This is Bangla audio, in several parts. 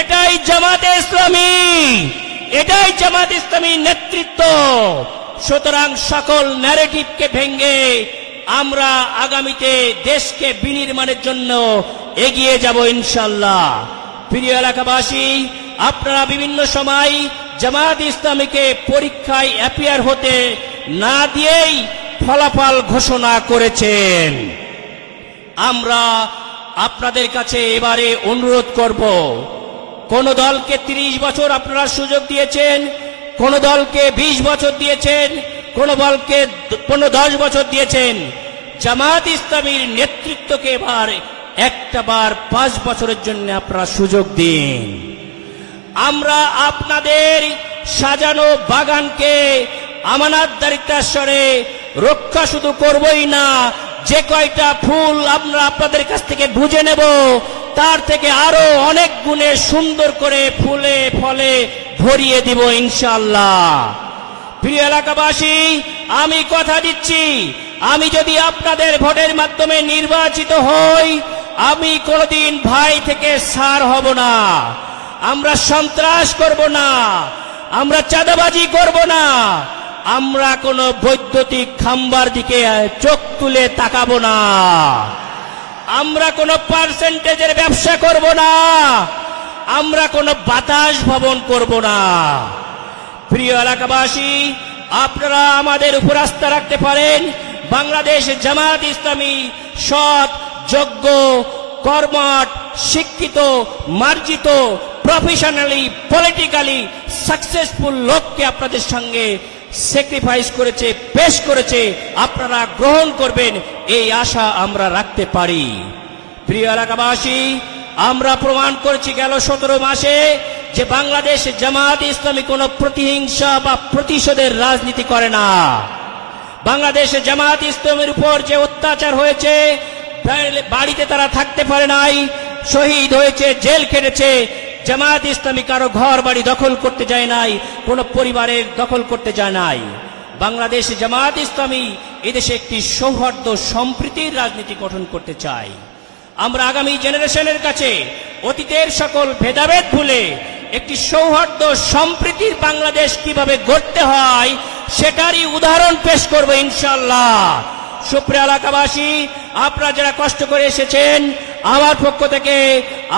এটাই জামাতে ইসলামী এটাই জামাত ইসলামী নেতৃত্ব সুতরাং সকল ন্যারেটিভকে ভেঙ্গে আমরা আগামীতে দেশকে বিনির্মাণের জন্য এগিয়ে যাব ইনশাল্লাহ প্রিয় এলাকাবাসী আপনারা বিভিন্ন সময় জামাত ইসলামীকে পরীক্ষায় অ্যাপিয়ার হতে না দিয়েই ফলাফল ঘোষণা করেছেন আমরা আপনাদের কাছে এবারে অনুরোধ করব কোন দলকে ৩০ বছর আপনারা সুযোগ দিয়েছেন কোন দলকে ২০ বছর দিয়েছেন কোন দলকে কোনো দশ বছর দিয়েছেন জামাত ইসলামীর নেতৃত্বকে এবার একটা বার পাঁচ বছরের জন্য আপনারা সুযোগ দিন আমরা আপনাদের সাজানো বাগানকে আমানাত দারিদ্রাসরে রক্ষা শুধু করবই না যে কয়টা ফুল আমরা আপনাদের কাছ থেকে বুঝে নেব তার থেকে আরো অনেক গুণে সুন্দর করে ফুলে ফলে ভরিয়ে দিব ইনশাল্লাহ প্রিয় এলাকাবাসী আমি কথা দিচ্ছি আমি যদি আপনাদের ভোটের মাধ্যমে নির্বাচিত হই আমি কোনোদিন ভাই থেকে সার হব না আমরা সন্ত্রাস করব না আমরা চাঁদাবাজি করব না আমরা কোনো বৈদ্যুতিক খাম্বার দিকে চোখ তুলে তাকাবো না আমরা কোনো পার্সেন্টেজের ব্যবসা করব না আমরা কোনো বাতাস ভবন করব না প্রিয় এলাকাবাসী আপনারা আমাদের উপর আস্থা রাখতে পারেন বাংলাদেশ জামাত ইসলামী সৎ যোগ্য কর্মঠ শিক্ষিত মার্জিত প্রফেশনালি পলিটিক্যালি সাকসেসফুল লোককে আপনাদের সঙ্গে স্যাক্রিফাইস করেছে পেশ করেছে আপনারা গ্রহণ করবেন এই আশা আমরা রাখতে পারি প্রিয় এলাকাবাসী আমরা প্রমাণ করেছি গেল সতেরো মাসে যে বাংলাদেশ জামাত ইসলামী কোনো প্রতিহিংসা বা প্রতিশোধের রাজনীতি করে না বাংলাদেশে জামাত ইসলামের উপর যে অত্যাচার হয়েছে বাড়িতে তারা থাকতে পারে নাই শহীদ হয়েছে জেল খেটেছে জামায়াত ইসলামী কারো ঘর বাড়ি দখল করতে যায় নাই কোনো পরিবারের দখল করতে যায় নাই বাংলাদেশ জামায়াত ইসলামী এদেশে একটি সৌহার্দ্য সম্প্রীতির রাজনীতি গঠন করতে চাই আমরা আগামী জেনারেশনের কাছে অতীতের সকল ভেদাভেদ ভুলে একটি সৌহার্দ্য সম্প্রীতির বাংলাদেশ কিভাবে গড়তে হয় সেটারই উদাহরণ পেশ করবো ইনশাল্লাহ সুপ্রিয় এলাকাবাসী আপনারা যারা কষ্ট করে এসেছেন আমার পক্ষ থেকে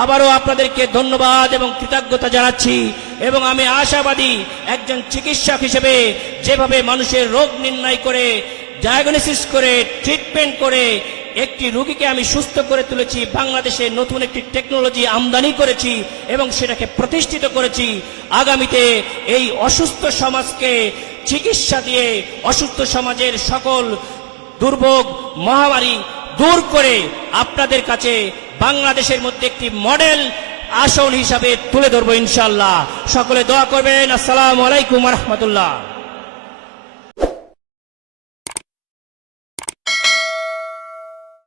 আবারও আপনাদেরকে ধন্যবাদ এবং কৃতজ্ঞতা জানাচ্ছি এবং আমি আশাবাদী একজন চিকিৎসক হিসেবে যেভাবে মানুষের রোগ নির্ণয় করে ডায়াগনোসিস করে ট্রিটমেন্ট করে একটি রুগীকে আমি সুস্থ করে তুলেছি বাংলাদেশে নতুন একটি টেকনোলজি আমদানি করেছি এবং সেটাকে প্রতিষ্ঠিত করেছি আগামীতে এই অসুস্থ সমাজকে চিকিৎসা দিয়ে অসুস্থ সমাজের সকল দুর্ভোগ মহামারী দূর করে আপনাদের কাছে বাংলাদেশের মধ্যে একটি মডেল আসন হিসাবে তুলে ধরবো ইনশাল্লাহ সকলে দোয়া করবেন আসসালামু আলাইকুম রহমতুল্লাহ